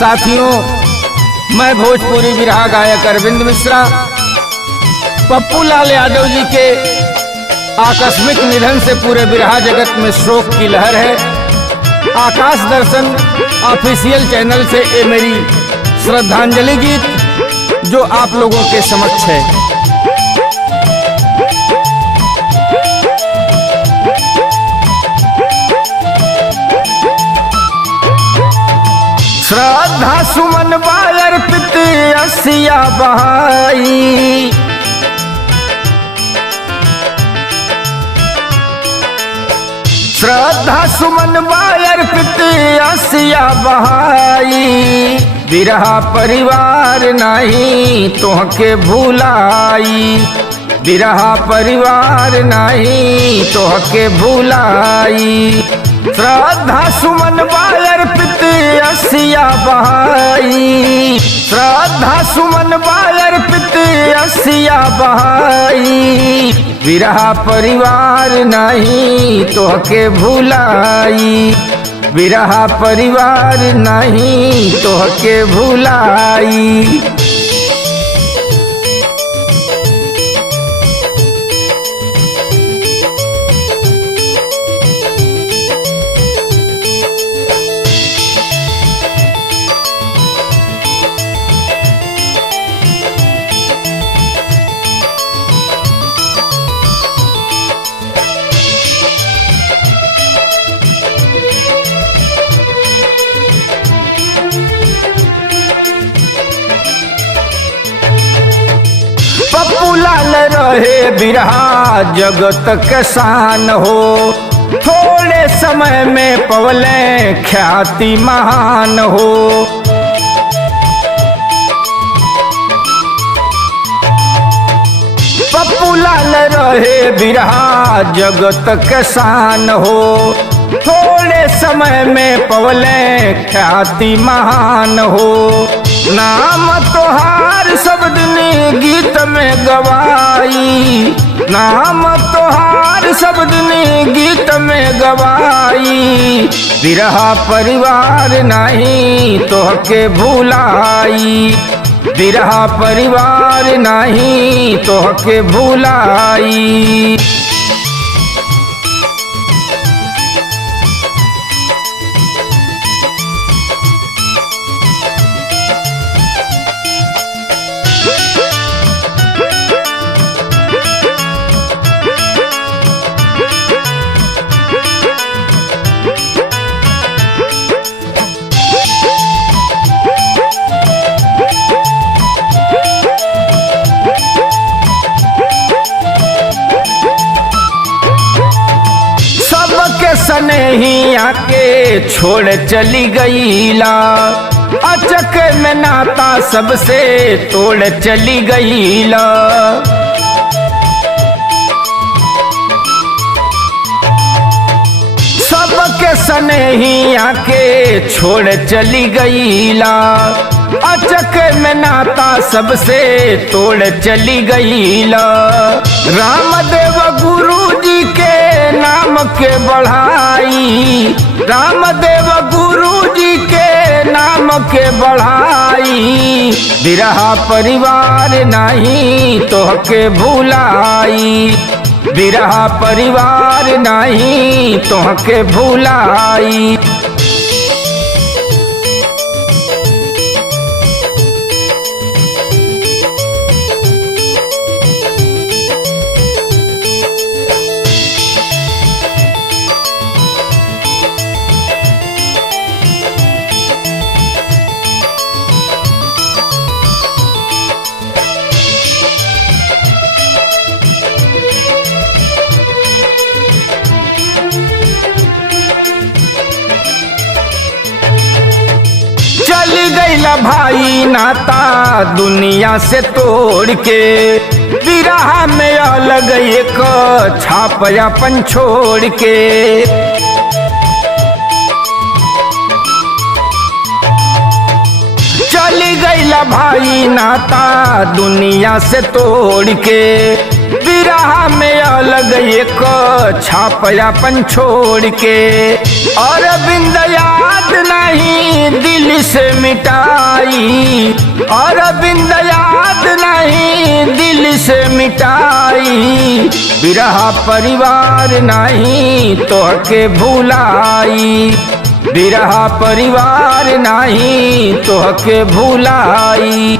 साथियों, मैं भोजपुरी बिरहा गायक अरविंद मिश्रा पप्पू लाल यादव जी के आकस्मिक निधन से पूरे बिरहा जगत में शोक की लहर है। आकाश दर्शन ऑफिशियल चैनल से ये मेरी श्रद्धांजलि गीत जो आप लोगों के समक्ष है। श्रद्धा सुमन बायर पित असिया बहाई, श्रद्धा सुमन बायर पित असिया बहाई, बिरहा परिवार नहीं तोहके भुलाई, बिरहा परिवार नहीं तोहके भुलाई। श्रद्धा सुमन बायर पित असिया बहाई, श्रद्धा सुमन बायर पित असिया बहाई, बिरहा परिवार नहीं तोहके भुलाई, बिरहा परिवार नहीं तोहके भुलाई। पप्पू लाल रहे बिरहा जगत के शान हो, थोड़े समय में पवले ख्याति महान हो। पप्पू लाल रहे बिरहा जगत के शान हो, थोड़े समय में पवले ख्याति महान हो। नाम तोहार शब्द ने गीत में गवाई, नाम तोहार शब्द ने गीत में गवाई, बिरहा परिवार नहीं तोहके भुलाई, बिरहा परिवार नहीं तोहके भुलाई। स्नेहिया के छोड़ चली गईला, अचक में नाता सबसे तोड़ चली गईला। सबके स्नेहिया के छोड़ चली गईला, अचक में नाता सबसे तोड़ चली गईला। रामदेव गुरु जी के नाम के बढ़ाई, रामदेव गुरु जी के नाम के बढ़ाई, बिरहा परिवार नहीं तोहके भुलाई, बिरहा परिवार नहीं तोहके भुलाई। चली गईला भाई नाता दुनिया से तोड़ के, बिरहा में अलग एक छाप अपन छोड़ के। चली गईला भाई नाता दुनिया से तोड़ के, बिरहा में अलग एक छाप अपन छोड़ के, अरविंद याद नहीं दिल से मिटाई, अरविंद याद नहीं दिल से मिटाई, बिरहा परिवार नहीं तोहके भुलाई, बिरहा परिवार नहीं तोहके भुलाई।